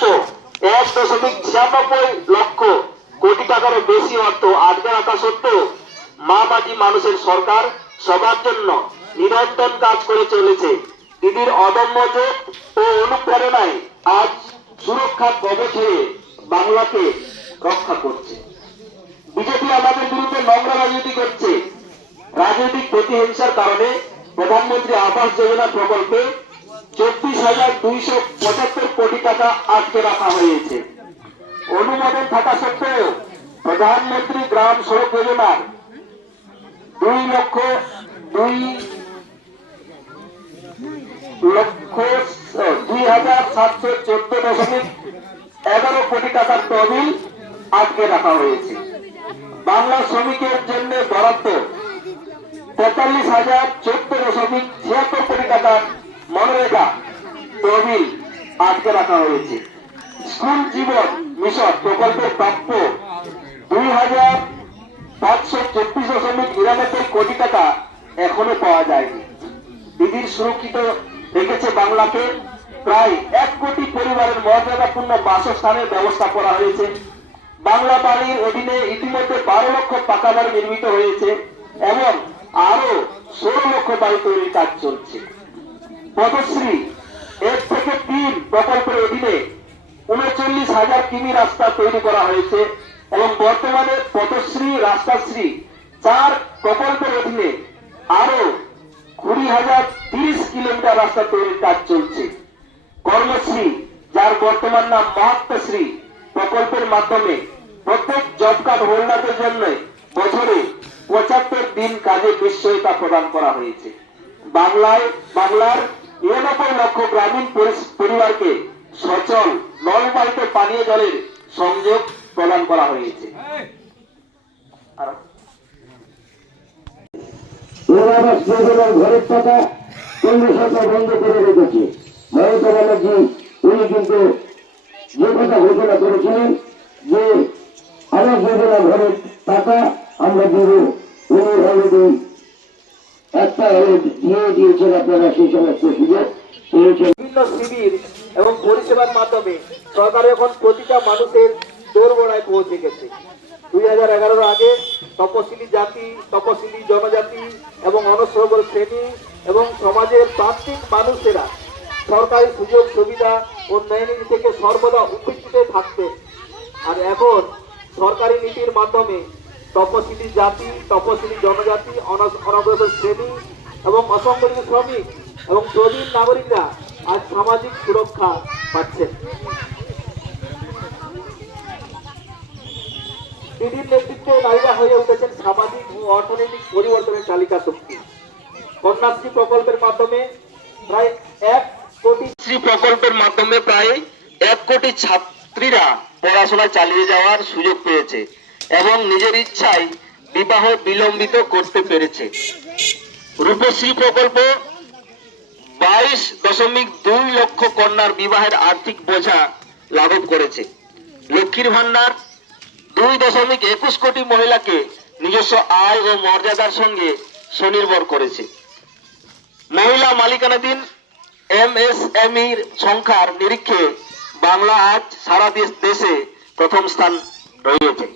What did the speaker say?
প্রাপ্য 1.96 লক্ষ কোটি টাকারও বেশি অর্থ আটকে রাখা সত্ত্বেও মা মাটি মানুষের সরকার সবার জন্য নিরন্তর কাজ করে চলেছে। দিদির অদম্য জোর ও অনুপ্রেরণায় আজ সুরক্ষার কবচ হয়ে বাংলাকে রক্ষা করছে। বিজেপি আমাদের বিরুদ্ধে নোংরা রাজনীতি করছে। রাজনৈতিক প্রতিহিংসার কারণে প্রধানমন্ত্রী আবাস যোজনা প্রকল্পে 24,275 কোটি টাকা আটকে রাখা হয়েছে। অনুমোদন থাকা সত্ত্বেও প্রধানমন্ত্রী গ্রাম সড়ক যোজনার 2,714.11 কোটি টাকার তহবিল আটকে রাখা হয়েছে। বাংলা শ্রমিকের জন্য বরাদ্দ 43,014.76 কোটি টাকার মনরেগা তহবিল আটকে রাখা হয়েছে। স্কুল জীবন মিশন প্রকল্পের প্রাপ্য 2,534.99 কোটি টাকা এখনো পাওয়া যায়নি। দিদির সুরক্ষিত রেখেছে বাংলাকে। প্রায় 1 কোটি পরিবারের মর্যাদাপূর্ণ বাসস্থানের ব্যবস্থা করা হয়েছে। বাংলা বাড়ির অধীনে ইতিমধ্যে 12 লক্ষ পাকা বাড়ি নির্মিত হয়েছে এবং আরো 16 লক্ষ বাড়ি তৈরির কাজ চলছে। পথশ্রী 1 থেকে 3 প্রকল্পের অধীনে 39,000 কিমি রাস্তা তৈরি করা হয়েছে এবং বর্তমানে পথশ্রী রাস্তাশ্রী 4 প্রকল্পের অধীনে আরো 20,030 কিলোমিটার রাস্তা তৈরির কাজ চলছে। কর্মশ্রী, যার বর্তমান নাম মহাত্মাশ্রী প্রকল্পের মাধ্যমে প্রত্যেক জব কার্ড হোল্ডারদের জন্য বছরে 75 দিন কাজের নিশ্চয়তা প্রদান করা হয়েছে। বাংলার 99 লক্ষ গ্রামীণ পরিবারকে সচল নলবাহিত পানীয় জলের সংযোগ প্রদান করা হয়েছে। ঘরের টাকা কেন্দ্র সরকার বন্ধ করে রেখেছে। মমতা ব্যানার্জি উনি কিন্তু যে কথা ঘোষণা করেছিলেন যে আবাস যোজনা ঘরের টাকা আমরা দিব, উনি অলরেডি একটা দিয়ে দিয়েছেন। আপনারা সেই সমস্ত সুযোগ পেয়েছেন। বিভিন্ন শিবির এবং পরিষেবার মাধ্যমে সরকার এখন প্রতিটা মানুষের দোরগোড়ায় পৌঁছে গেছে। 2011 আগে তপশিলি জাতি, তপশিলি জনজাতি এবং অনগ্রসর শ্রেণী এবং সমাজের প্রান্তিক মানুষেরা সরকারি সুযোগ সুবিধা উন্নয়ন থেকে সর্বদা উপেক্ষিত থাকতেন। আর এখন সরকারি নীতির মাধ্যমে তপশিলি জাতি, তপশিলি জনজাতি, অনগ্রসর শ্রেণী এবং অসংগঠিত শ্রমিক এবং প্রবীণ নাগরিকরা আজ সামাজিক সুরক্ষা পাচ্ছেন। দিদির নেতৃত্বে নারীরা হয়ে উঠেছেন সামাজিক ও অর্থনৈতিক পরিবর্তনের চালিকা শক্তি। কন্যাশ্রী প্রকল্পের মাধ্যমে প্রায় 1 কোটি ছাত্রীরা পড়াশোনা চালিয়ে যাওয়ার সুযোগ পেয়েছে এবং নিজের ইচ্ছায় বিবাহ বিলম্বিত করতে পেরেছে। রূপশ্রী প্রকল্প 22.2 লক্ষ কন্যার বিবাহের আর্থিক বোঝা লাঘব করেছে। লক্ষ্মীর ভান্ডার 2.21 কোটি মহিলাকে নিজস্ব আয় ও মর্যাদার সঙ্গে স্বনির্ভর করেছে। মহিলা মালিকানাধীন MSMEর সংখ্যার নিরিখে বাংলা আজ সারা দেশে প্রথম স্থান রয়েছে।